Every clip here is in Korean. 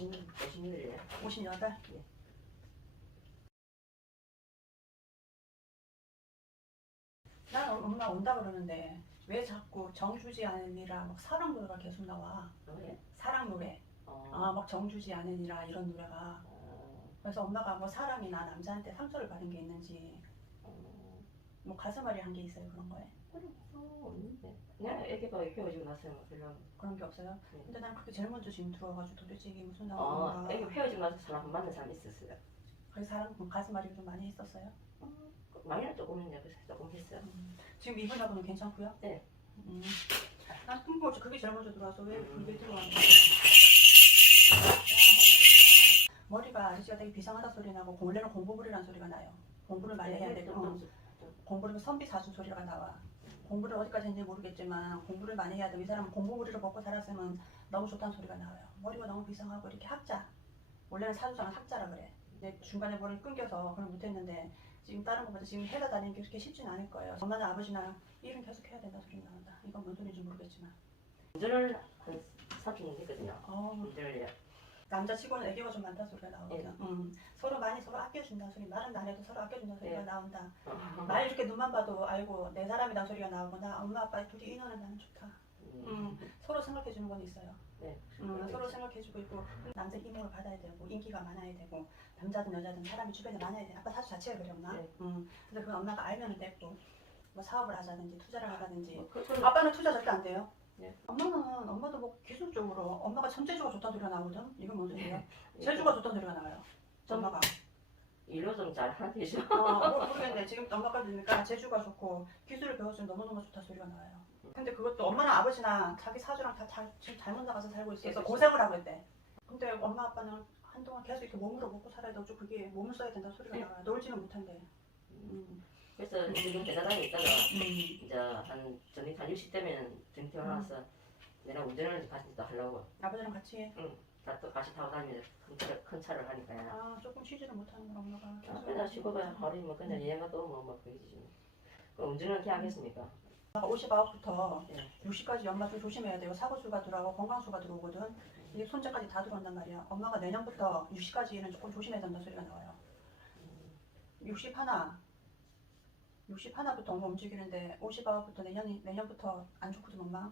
50, 56이에요. 58? 예. 나는 엄마 온다 그러는데 왜 자꾸 정주지 않으니라 막 사랑 노래가 계속 나와 어, 예? 사랑 노래 어, 아 막 정주지 않으니라 이런 노래가 어, 그래서 엄마가 뭐 사랑이나 남자한테 상처를 받은 게 있는지 어, 뭐 가슴앓이 한 게 있어요 그런 거에 그냥 애기가 나서는 뭐 별로. 그런 게 없어요 네. 근데 난 그게 제일 먼저 지금 들어가지고 도대체 이게 무슨 어, 나오는가 애기 헤어지고 나서 사람 한 만난 사람 있었어요. 그래서 뭐 가슴앓이를 좀 많이 했었어요 어, 많이는 조금 그래서 조금 했어요. 음. 지금 이분하고는 괜찮고요? 네. 음. 난 궁금 그게 제일 먼저 들어와서 왜 그게 들어왔는지 머리가 아저씨가 되게 비상하다 소리 나고 원래는 공부부리라는 소리가 나요 공부를 많이 해야 되고 어. 공부를 선비 사준 소리가 나와 공부를 어디까지 했는지 모르겠지만 공부를 많이 해야 되고 이 사람은 공부부리로 먹고 살았으면 너무 좋다는 소리가 나와요. 머리가 너무 비상하고 이렇게 학자 원래는 사주장은 학자라 그래. 근데 중간에 머리를 끊겨서 그걸 못했는데 지금 다른 것보다 지금 해가 다니는 게 그렇게 쉽진 않을 거예요. 엄마나 아버지나 일은 계속 해야 된다 소리 나온다. 이건 뭔 소리인지 모르겠지만. 운전을 한 30년 했거든요. 어, 운전을 남자치고는 애교가 좀 많다 소리가 나오거든 예. 음, 서로 많이 서로 아껴준다 소리 말은 안 해도 서로 아껴준다 소리가 예. 나온다 어, 말 이렇게 눈만 봐도 알고 내 사람이란 소리가 나오고 나 엄마 아빠 둘이 인연은 나는 좋다 음, 음, 서로 생각해 주는 건 있어요. 네. 음, 서로 생각해 주고 있고 남자 이목을 받아야 되고 인기가 많아야 되고 남자든 여자든 사람이 주변에 많아야 돼. 아빠 사주 자체가 그랬나? 네. 음, 근데 그건 엄마가 알면 됐고 뭐 사업을 하자든지 투자를 하자든지 뭐, 그, 그, 아빠는 투자 절대 안 돼요. 네. 엄마는 엄마도 뭐 기술적으로 엄마가 천재주가 좋다는 소리가 나오거든. 이건 뭔? 네. 재주가 좋다는 소리가 나와요. 좀- 엄마가. 일로 좀 잘하는 편이죠. 어, 뭐 모르겠네. 지금 엄마가 들으니까 재주가 좋고 기술을 배웠으면 너무너무 좋다 소리가 나와요. 근데 그것도 엄마나 아버지나 자기 사주랑 다 잘, 지금 잘못 나가서 살고 있어서 예, 그렇죠. 고생을 하고 있대. 근데 엄마 아빠는 한동안 계속 이렇게 몸으로 먹고 살아야 되고 그게 몸을 써야 된다 소리가 예. 나와요. 놀지는 못한대. 음. 그래서 지금 대사장에 있다가 음. 이제 한 전에 한 60대면 전퇴 나와서 내가 운전을 같이 또 하려고 아버지랑 같이 다또 같이 타고 다니면서 큰 차를, 큰 차를 하니까 아 조금 쉬지를 못하는 걸 엄마가 아, 그냥 쉬고가 하루면 그냥 여행 가도 뭐뭐 그러지 그 운전을 어떻게 하겠습니까? 59부터 네. 60까지 연마 좀 조심해야 돼요. 사고수가 들어가고 건강수가 들어오거든. 이게 손자까지 다 들어온단 말이야. 엄마가 내년부터 60까지는 조금 조심해야 된다 소리가 나와요. 60 하나, 60 하나부터 엄마 움직이는데 59부터 내년 내년부터 안 좋거든 엄마.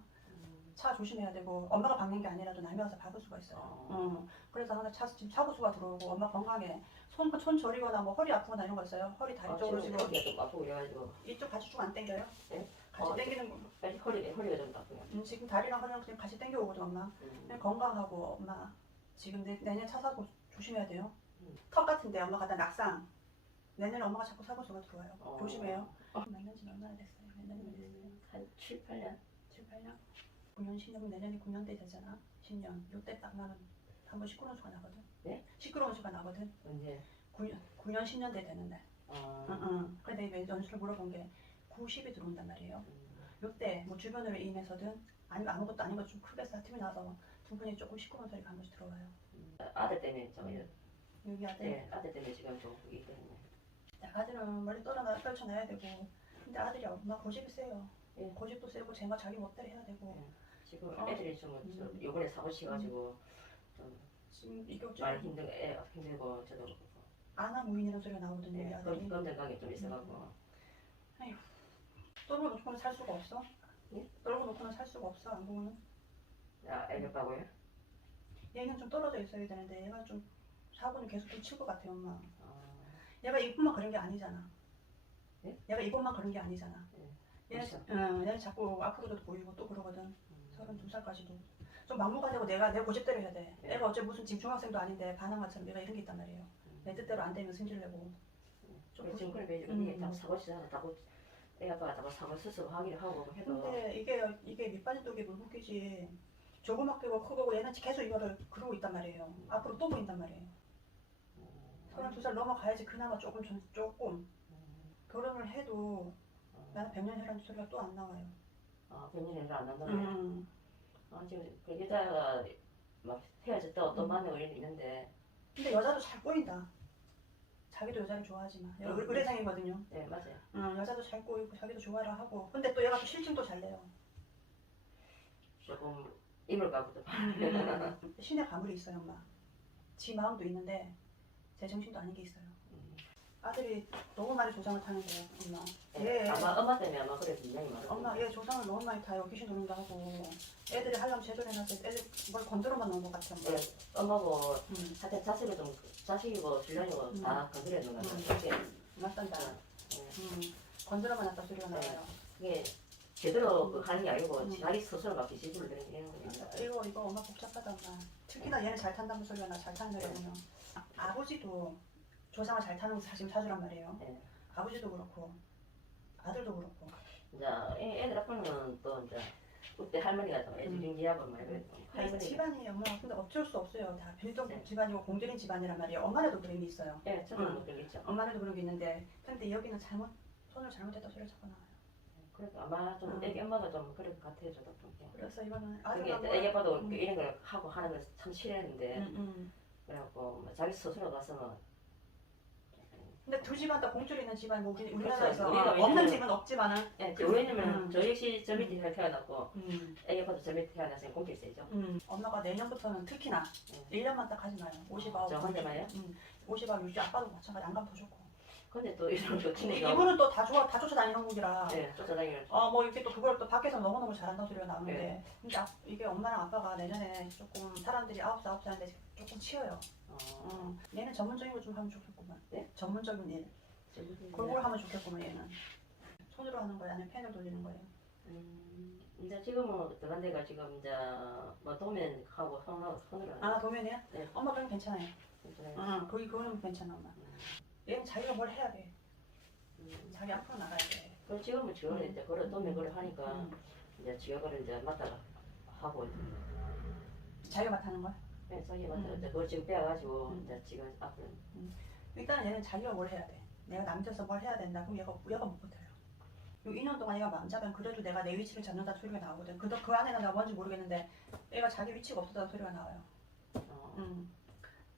차 조심해야 되고 엄마가 박는 게 아니라도 남이 와서 박을 수가 있어요. 어, 어, 그래서 항상 차, 지금 사고수가 들어오고 엄마 건강에 손, 손 저리거나 뭐 허리 아프거나 이런 거 있어요. 허리 다리 아, 쪽으로 지금 허리가 좀 아프고 그래가지고 이쪽 같이 쭉안 당겨요? 네? 같이 어, 당기는 거. 빨리 허리, 허리가 좀 아프요 음, 지금 다리랑 허리랑 그냥 같이 당겨 오거든 엄마. 음. 건강하고 엄마 지금 내, 내년 차 사고 조심해야 돼요. 음. 턱 같은데 엄마가 다 낙상. 내년에 엄마가 자꾸 사고수가 들어와요. 어. 조심해요. 만난 지 얼마나 됐어요? 몇 년이나 됐어요? 한 7, 8년? 7, 8년? 9년, 10년, 내년이 9년 돼 되잖아. 10년. 요때 딱 나는 한번 시끄러운 수가 나거든. 네? 시끄러운 수가 나거든. 언제? 9년, 9년 10년 돼 되는데. 어, 응, 응. 근데 이 연수를 물어본 게 90이 들어온단 말이에요. 음. 요때 뭐 주변으로 인해서든 아니면 아무것도 아닌 것좀 크게 사팀이 나서 두 분이 조금 시끄러운 소리가 한 번씩 들어와요. 음. 아들 때문에 좀 음. 여기 아들 네, 아들 때문에 지금 좀 때문에 아들은 머리 떨어나 떨쳐놔야 되고 근데 아들이 엄마 고집이 세요. 예. 고집도 세고 제가 자기 멋대로 해야 되고 네. 지금 어. 애들이 좀, 좀 음. 요번에 사고 치가지고 좀 지금 이게 많이 어째 힘든 애 힘들고 저도 그렇고 아나 무인이라는 소리가 나오던데 네, 아들이 그런 건강이 좀 있어갖고 떨고 놓고는 살 수가 없어. 예? 떨고 놓고는 살 수가 없어 안 보면 야 애겼다고요? 얘는 좀 떨어져 있어야 되는데 얘가 좀 사고는 계속 좀 칠 것 같아 엄마. 어, 얘가 이것만 그런 게 아니잖아. 예? 얘가 이것만 그런 게 아니잖아. 예. 얘는, 그렇죠. 응, 얘는 자꾸 앞으로도 보이고 또 그러거든. 음. 서른 두 살까지도. 좀 막무가 되고 내가 내 고집대로 해야 돼. 예. 애가 어째 무슨 지금 중학생도 아닌데 반항아처럼 내가 이런 게 있단 말이에요. 음. 내 뜻대로 안 되면 승질 내고. 좀 지금 음. 이게 자꾸 사고 치잖아 자꾸 애 아빠가 자꾸 사고 스스로 하기를 하고 해도 근데 이게 이게 밑빠진 독이 물붓기지. 조그맣게고 크고 얘는 계속 이거를 그러고 있단 말이에요. 앞으로 또 보인단 말이에요. 음. 서른 두살 넘어가야지 그나마 조금 전- 조금 음. 결혼을 해도 어. 나는 백년이라는 소리가 또 안 나와요. 아, 백년에는 안 난다네. 음. 아, 지금 그 여자가 막 헤어졌다 또 음. 만나고 이런 게 있는데, 근데 여자도 잘 보인다. 자기도 여자를 좋아하지만 음. 의- 의뢰상이거든요. 네 맞아요. 응, 여자도 잘 꼬이고 자기도 좋아라 하고 근데 또 얘가 또 실증도 잘 내요 조금 입을 까고도 신의 가물이 있어요, 엄마. 지 마음도 있는데 제 정신도 아닌 게 있어요. 아들이 너무 많이 조상을 타는데 엄마. 예, 예. 아마 엄마 때문에 아마 그래 굉장히 많아. 엄마 얘 조상을 너무 많이 타요. 귀신 노는다 하고 애들이 하려면 제조해놨을 때 애들 뭘 건드려만 놓은 것 같아 엄마. 예, 엄마고 음, 하여튼 자식을 좀 자식이고 신랑이고 음. 다 건드려 놓은 거 음. 같아. 그게 맞단다. 예, 음, 건드려만 놨다 소리가 나요. 그게 제대로 그 하는 게 아니고 음. 자기 스스로 막게 있는 거니까. 이거 이거 엄마 복잡하다 엄마. 특히나 얘는 잘 탄다는 소리가 나잘 타는 애거든요. 아, 아버지도 조상을 잘 타는 사실 사주란 말이에요. 네. 아버지도 그렇고 아들도 그렇고. 이제 애- 애들 아빠는 또 이제 그때 할머니가 좀 애들. 그래서 할머니가 집안이 엄마 근데 어쩔 수 없어요. 다 빌동 네. 집안이고 공들인 집안이란 말이에요. 엄마네도 그런 게 있어요. 예, 저도 음. 게 있죠. 엄마네도 그런 게 있는데 근데 여기는 잘못 손을 잘못했다 소리가 자꾸 나 그래서 아마 좀 음. 애기 엄마가 좀 그럴 것 같아요, 저도 좀. 그래서 이거는 그게 이제 애기 아빠도 음. 그 이런 걸 하고 하는 걸참 싫어했는데 음, 음. 그래갖고 뭐 자기 스스로 가서는 근데 두 집안 다 공줄 있는 집안 뭐 우리 그렇죠. 우리나라에서 우리가 없는 왜냐면- 집은 없지만은 예, 왜냐면 음. 저 역시 저 밑에 태어났고 음, 애기 아빠도 저 밑에 태어나서 공길세죠. 음. 엄마가 내년부터는 특히나 네. 1년만 딱 하지 마요. 50아홉. 저 혼자만요? 음, 50아홉 유지 아빠도 마찬가지 안 가면 더 좋고. 근데 또 이런 거 친구가 이분은 또 다 좋아 다 쫓아다니는 분이라. 예, 쫓아다니는 어뭐 이렇게 또 그걸 또 밖에서 너무너무 잘한다는 소리가 나오는데 네. 근데 아- 이게 엄마랑 아빠가 내년에 조금 사람들이 아홉 살 아홉 살인데 조금 치여요. 어, 어, 얘는 전문적인 거좀 하면 좋겠구만. 네? 전문적인 일. 좀- 골고루 하면 좋겠구만 얘는. 손으로 하는 거예요? 아니면 펜을 돌리는 거예요? 음, 이제 지금은 들어간 데가 지금 이제 뭐 도면 하고 손으로 손으로 하는 아 도면이야? 네. 엄마 그럼 괜찮아요. 괜찮아요. 응, 거기 그거는 괜찮아 엄마. 얘는 자기가 뭘 해야 돼. 음. 자기 앞으로 나가야 돼. 그럼 지금은 지금 이제 그걸 도면 그걸 하니까 음. 이제 지역을 이제 맡다가 하고 이제 자기가 맡아는 거야? 네, 자기 맡아 음. 이제 그걸 지금 빼가지고 음. 이제 지금 앞으로 일단 얘는 자기가 뭘 해야 돼. 내가 남자서 뭘 해야 된다. 그럼 얘가 얘가 못 버텨요. 요 2년 동안 얘가 잡으면 그래도 내가 내 위치를 잡는다 소리가 나오거든. 그, 그 안에는 내가 뭔지 모르겠는데 얘가 자기 위치가 없었다는 소리가 나와요. 어, 음.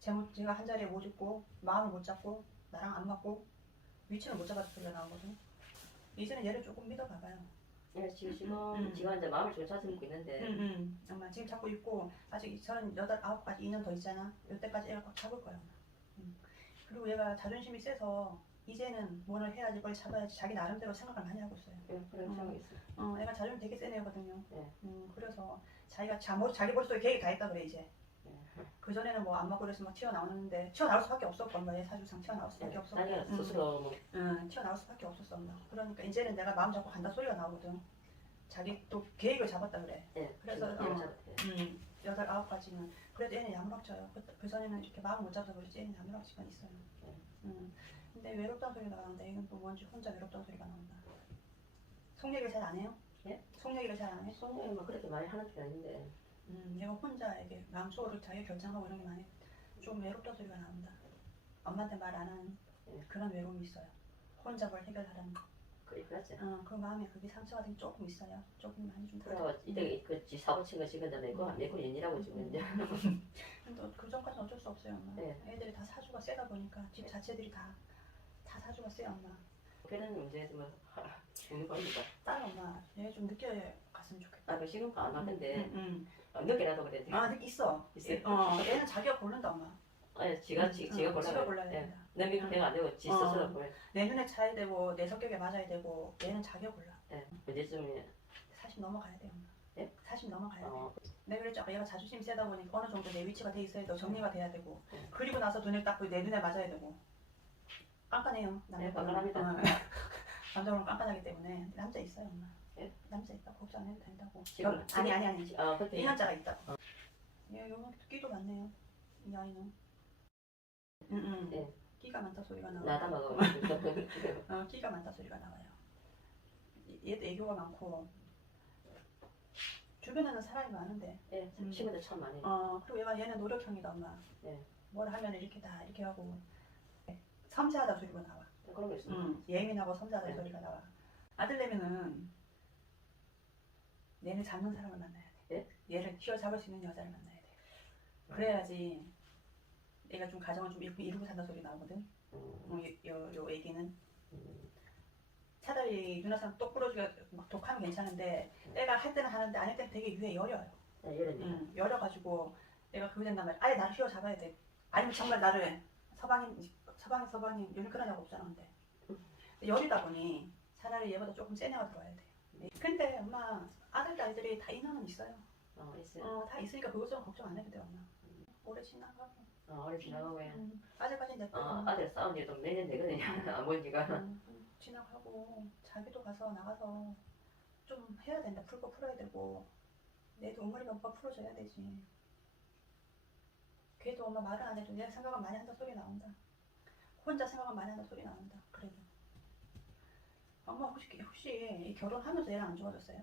제가 한 자리에 못 있고 마음을 못 잡고 나랑 안 맞고 위치를 못 잡았다 소리가 나오거든. 이제는 얘를 조금 믿어봐봐요. 예, 지금 지금 음. 지금 이제 마음을 좀 찾고 있는데 응, 응. 엄마 지금 잡고 있고 아직 저는 여덟 아홉까지 2년 더 있잖아. 이때까지 얘가 꽉 잡을 거야. 응. 그리고 얘가 자존심이 세서 이제는 뭐를 해야지 뭘 잡아야지 자기 나름대로 생각을 많이 하고 있어요. 예, 그런 음. 생각이 있어요. 어, 얘가 자존심 되게 센 애거든요. 네. 음, 그래서 자기가 자, 머 자기 머릿속에 계획이 다 있다 그래 이제. 예. 그 전에는 뭐 안 먹고 그래서 막 튀어나오는데 튀어나올 수밖에 없었고 엄마 얘 사주상 튀어나올 수밖에 예, 없었고. 자기가 음. 스스로 뭐 응, 튀어나올 수밖에 없었어 엄마. 그러니까 이제는 내가 마음 잡고 간다 소리가 나오거든. 자기 또 계획을 잡았다 그래. 예, 그래서, 어. 잡았어요. 음, 여덟 아홉까지는 그래도 얘는 야무락져요. 그, 그 전에는 이렇게 마음 못 잡아서 그렇지 얘는 야무락지만 있어요. 네. 음, 근데 외롭다는 소리가 나는데 이건 또 뭔지 혼자 외롭다는 소리가 나온다. 속 얘기를 잘 안 해요? 예? 속 얘기를 잘 안 해? 손님이 뭐 그렇게 많이 하는 편 아닌데 음, 얘가 혼자 이게 마음속으로 자기 결정하고 이런 게 많이 좀 외롭다는 소리가 나온다. 엄마한테 말 안 하는 네. 그런 외로움이 있어요. 혼자 뭘 해결하라는 거. 그래 그렇지. 어, 그 마음에 그게 상처가 좀 조금 있어요. 조금 많이 좀 그래서 이때 그 지- 사고 친거 지금 이제 내고 내고 연이라고 지금 이제 근데 그 전까지는 어쩔 수 없어요, 엄마. 네. 애들이 다 사주가 세다 보니까 집 자체들이 다, 다 사주가 세요, 엄마. 문제에서 뭐 하- 죽는 겁니다. 딸 엄마, 얘 좀 늦게 갔으면 좋겠다. 아, 그 지금 안 왔는데 응, 어, 늦게라도 그래. 응. 아, 늦- 있어. 있어요? 어, 얘는 자기가 고른다, 엄마. 아, 지가 지, 응, 지가 응, 골라. 지가 골라야 예. 된다. 내 밑에가 안 되고 지 스스로 어. 골라. 내 눈에 차야 되고, 내 성격에 맞아야 되고, 얘는 자기가 골라. 예. 언제쯤에 40 넘어가야 돼, 엄마. 예? 40 넘어가야 돼. 어, 내가 그랬죠. 얘가 자존심이 세다 보니까 어느 정도 내 위치가 돼 있어야 돼. 정리가 돼야 되고. 네. 그리고 나서 눈을 딱내 눈에 맞아야 되고. 깐깐해요. 네, 깐깐합니다. 어. 남자는 깐깐하기 때문에 남자 있어요, 엄마. 예? 남자 있다. 걱정 안 해도 된다고. 지금- 여- 아니 아니 아니. 아, 그때 2년짜가 있다고. 얘 요즘 끼도 많네요. 이 아이는. 응응. 네. 끼가 많다 소리가 나와. 나다 먹어. 어, 끼가 많다 소리가 나와요. 이- 얘도 애교가 많고 주변에는 사람이 많은데 예, 음. 친구들 참 많이. 어 그리고 얘가 얘는 노력형이다 엄마. 네. 뭘 하면 이렇게 다 이렇게 하고 네. 섬세하다 소리가 나와. 그런 거 있어. 음, 예민하고 섬세하다 네. 소리가 나와. 아들 내면은 얘를 잡는 사람을 만나야 돼. 얘를 휘어잡을 수 있는 여자를 만나야 돼. 그래야지 얘가 좀 가정을 좀 이루고, 이루고 산다 소리 나오거든. 음, 어, 요, 요, 요 애기는 음. 차라리 누나상 똑 부러지게 막 독하면 괜찮은데 애가 할 때는 하는데 안 할 때는 되게 위에 여려요. 네, 열어가지고 내가 그거 된단 말이야. 아예 나를 휘어 잡아야 돼. 아니면 정말 나를 서방인 서방인 서방인 열끌어냐고 없잖아 근데 열이다 보니 차라리 얘보다 조금 센 애가 들어와야 돼. 근데 엄마 아들 딸들이 다 인연은 있어요. 어, 있어요. 어, 다 있으니까 그것 좀 걱정 안 해도 돼 엄마. 오래 지나가고. 어, 어려 지나가고 해. 음, 아직까지 내 어, 아들 싸운 지도 몇년 되거든요. 안본 지가. 음, 음, 지나가고 자기도 가서 나가서 좀 해야 된다. 풀 거 풀어야 되고 내도 우물이면 오빠 풀어줘야 되지. 걔도 엄마 말을 안 해도 내가 생각은 많이 한다 소리 나온다. 혼자 생각은 많이 한다 소리 나온다. 그래도 엄마 혹시 혹시 이 결혼하면서 얘랑 안 좋아졌어요?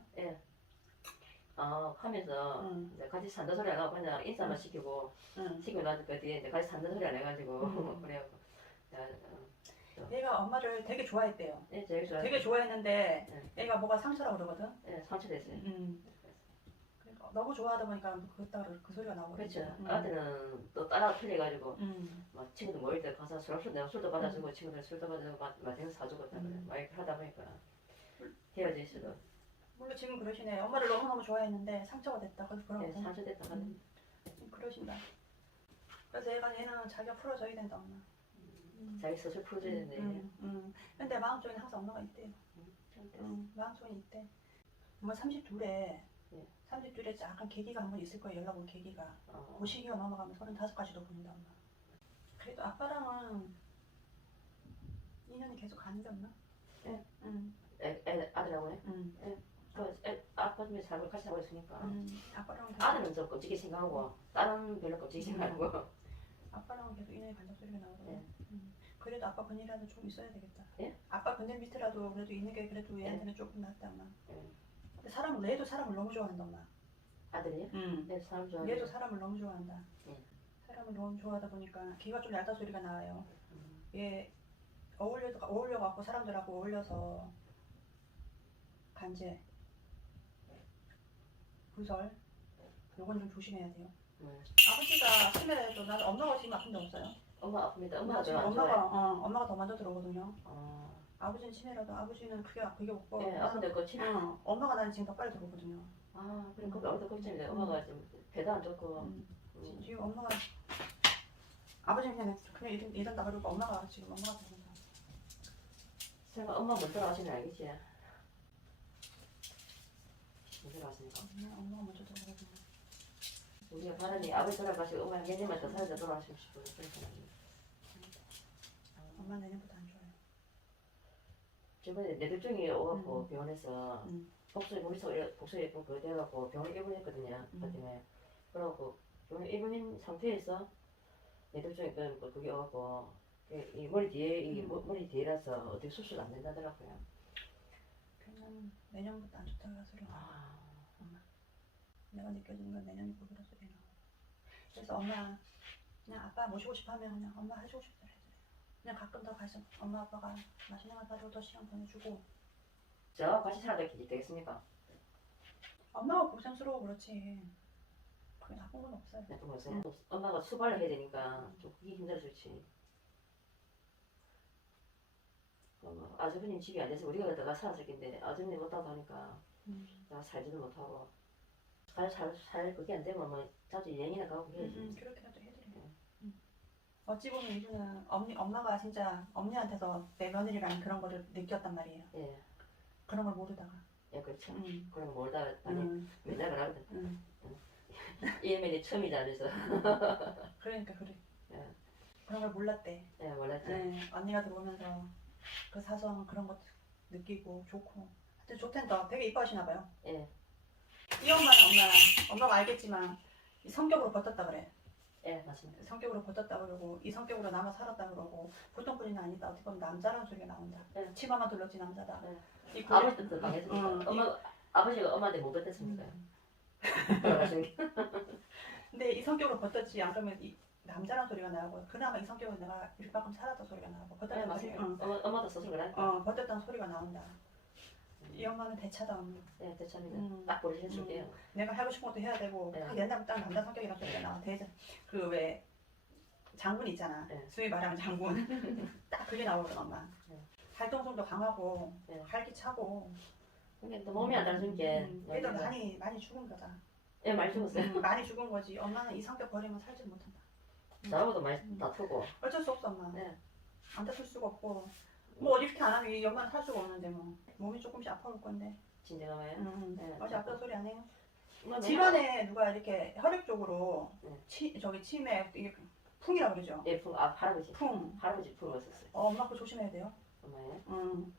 어, 하면서 응. 이제 같이 산다 소리 안 하고 그냥 인사만 시키고 응. 시키고 나서 그 뒤에 이제 같이 산다 소리 안 해가지고 음. 그래갖고 야, 어, 얘가 엄마를 되게 좋아했대요. 네, 제일 좋아. 되게 좋아했는데 얘가 뭐가 상처라고 그러거든. 네, 상처됐어요. 음. 그러니까 너무 좋아하다 보니까 그 따로 그 소리가 나오거든. 그렇죠. 음. 아들은 또 따라 틀려가지고 음. 막 친구들 모일 때 가서 술, 술 내가 술도 받아주고 친구들 술도 받아주고 맛- 맛있는 거 사주고 다 그래. 음. 막 이렇게 하다 보니까 헤어질 수도 물론 지금 그러시네. 엄마를 너무너무 좋아했는데 상처가 됐다. 그래서 네, 그러거든. 상처됐다 하는 음. 그러신다. 그래서 얘가 얘는 자기가 풀어줘야 된다 엄마. 음. 자기 스스로 풀어줘야 되는데 음, 음. 근데 마음속에는 항상 엄마가 있대요. 음, 마음속에 있대. 엄마 32에 네. 32에 약간 계기가 한 번 있을 거예요. 연락 온 계기가. 어, 그 시기가 넘어가면 35까지도 보낸다 엄마. 그래도 아빠랑은 인연이 계속 가는데 엄마? 네. 응. 애, 애, 아들하고요? 응. 그 애, 아빠 집에 살고 같이 살고 있으니까 응. 아빠랑은 계속, 아들은 좀 끔찍이 생각하고 딸은 별로 끔찍이 생각하고 아빠랑은 계속 인연이 간다 소리가 나오고. 네. 응. 그래도 아빠 그늘이라도 좀 있어야 되겠다. 예? 아빠 그늘 밑에라도 그래도 있는 게 그래도 얘한테는 조금 낫다 엄마. 네. 근데 사람은 얘도 사람을 너무 좋아한다 엄마. 아들이요? 응. 네, 사람 좋아하는 얘도 사람을 너무 좋아한다. 네. 사람을 너무 좋아하다 보니까 귀가 좀 얇다 소리가 나와요. 음. 얘 어울려 어울려 갖고 사람들하고 어울려서 간제 구설 요건 좀 조심해야 돼요. 네. 아버지가 심해도 나는 엄마가 지금 아픈 적 없어요. 엄마 아픕니다. 엄마가 지금 더안 엄마가 좋아해. 어, 엄마가 더 먼저 들어오거든요. 어, 아버지는 심해라도 아버지는 그게 그게 없고 예, 아픈데 그 치. 어, 엄마가 나는 지금 더 빨리 들어오거든요. 아, 그래 그거 어디 걱정인데 엄마가 지금 배도 안 좋고. 음. 음. 지금 엄마가 아버지는 그냥 그냥 이런 이런다 그러고 엄마가 지금 엄마가 들어온다. 설마 엄마 먼저 나가시는 알겠지? 엄마 먼저 들어오거든요. 우리가 바람이 아버지 돌아가시고 엄마 몇 년만 더 살다 돌아가시고 싶어. 엄마 내년부터 안 좋아요. 저번에 뇌졸중이 오갖고 음. 병원에서 음. 복수에 머리속 복수에 그거 돼갖고 병원 입원했거든요. 음. 그때문에 그래갖고 병원 입원인 상태에서 그뭐 그게 와갖고 이- 이 머리 뒤에 이 음. 머- 머리 뒤에라서 어떻게 수술 안 된다더라고요. 그냥 내년부터 안 좋다고 소리 나. 아, 내가 느껴지는 건 내년이 보기로 소리 나. 그래서 엄마 그냥 아빠 모시고 싶어 하면 그냥 엄마 해주고 싶다 해주래. 그냥 가끔 더 가서 엄마 아빠가 맛있는 거 사주고 더 시간 보내주고 저와 같이 살아도 되겠습니까? 엄마가 고생스러워 그렇지. 그게 나쁜 건 없어요. 나쁜 거세요? 엄마가 수발을 해야 되니까 좀 그게 힘들어졌지. 어, 아주버님 집이 안 돼서 우리가 내가 텐데 아주버님 못하고 하니까 음. 나 살지도 못하고 살, 살, 살 그게 안 되면 뭐 자주 여행이나 가고 음, 해야지. 음, 그렇게라도 해드려. 음. 어찌 보면 이분은 엄니, 엄마가 진짜 엄니한테서 내 며느리라는 그런 거를 느꼈단 말이에요. 예, 그런 걸 모르다가. 예 그렇죠. 음. 그런 거 모르다 아니 음, 맨날 그러거든. 음. 이에면이 처음이다 그래서 그러니까 그래. 예. 그런 걸 몰랐대. 예 몰랐지. 네, 언니가 들어오면서 그 사소한 그런 것 느끼고 좋고 하여튼 좋텐다 되게 이뻐하시나 봐요 예, 이 엄마는 엄마 엄마가 알겠지만 이 성격으로 버텼다 그래 예 맞습니다. 성격으로 버텼다 그러고 이 성격으로 남아 살았다 그러고 보통 분이는 아니다 어떻게 보면 남자라는 소리가 나온다 네. 치마만 둘렀지 남자다 네. 이 고래- 아버지도 당했습니까? 응, 엄마 아버지가 엄마한테 못 뱉었습니까? 음. 돌아가신 게. 근데 이 성격으로 버텼지 안 그러면 이 남자라는 소리가 나고 그나마 이 성격은 내가 이만큼 살았다 소리가 나고 네 버텼다는 소리 맞습니다. 응. 엄마 엄마도 그래. 어 버텼다는 소리가 나온다 이 엄마는 대차다 엄마 네 대참이다. 음. 딱 버리실게요. 내가 하고 싶은 것도 해야 되고 네. 딱 옛날부터 딱 남자 성격이라는 소리가 나와 대전 그왜 장군 있잖아 네. 소위 말하는 장군 딱 그게 나오거든 엄마 네. 활동성도 강하고 네. 활기차고 근데 또 몸이 안 따라준 게 음, 애들 많이 많이 죽은 거다. 예, 많이 죽었어요. 음, 많이 죽은 거지. 엄마는 이 성격 버리면 살지 못한다. 저하고도 많이 다투고 어쩔 수 없어 엄마. 네. 안 다툴 수가 없고. 뭐 어디 이렇게 안 하면 이 엄마는 살 수가 없는데 뭐 몸이 조금씩 아파올 건데. 진정하면 음, 네. 어제 아프다 소리 안 해요? 뭐 집안에 누가 이렇게 혈액 쪽으로 네. 치 저기 치매 이게 풍이라고 그러죠. 예, 풍, 아, 할아버지 풍. 할아버지 풍 왔었어요 어, 엄마 그거 조심해야 돼요. 엄마예 음.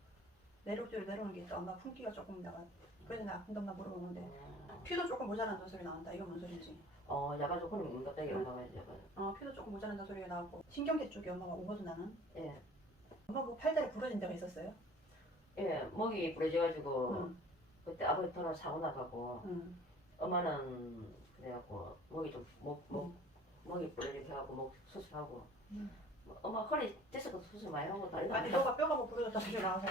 내려올 때 내려오는 게 있다. 엄마 품기가 조금 나가. 그래서 나 아픈데 엄마 물어보는데 어, 피도 조금 모자란다는 소리 나온다. 이건 뭔 소리지? 어 약간 조금 응급하게 응. 엄마가 이제 약간 어, 피도 조금 모자란다는 소리가 나왔고 신경계 쪽에 엄마가 오거든 나는. 예, 엄마 뭐 팔다리 부러진 데가 있었어요? 예, 목이 부러져가지고 응. 그때 아버지 돌아 사고 나가고 응. 엄마는 그래갖고 목이 좀목 목, 목이 부러지게 하고 목 수술하고 음. 뭐 엄마 허리 찢어서 수술 많이 하고 다리도 아니 너가 뼈가 뭐 부러졌다 소리 나와서.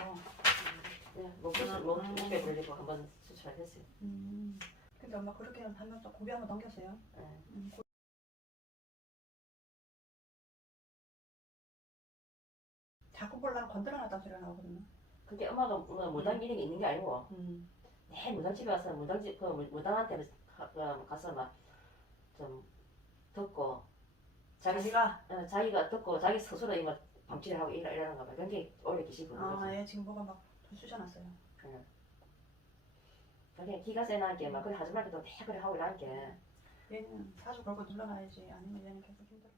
예, 목 수술 목 목에 부러지고 한번 수술했어요 음. 근데 엄마 그렇게 하면서 고비 한번 넘겼어요. 예. 음. 고- 자꾸 볼라면 건드려놨다는 소리가 나오거든요. 그게 엄마가 뭐 무당 기능이 있는 게 아니고 음. 내 무당 집에 와서 무당 집 그 무당한테 가, 그 가서 막 좀 듣고 자기 자기가 어, 자기가 듣고 자기 스스로 이거 방치를 하고 이러, 이러는 거봐 그런 게 오래 계시고 아, 얘 지금 뭐가 막 쑤셔놨어요. 그게 기가 세나 게 막 그래 하지 말고 또 그래 하고 이러는 게 얘는 사주 걸고 눌러놔야지. 아니면 얘는 계속 힘들어.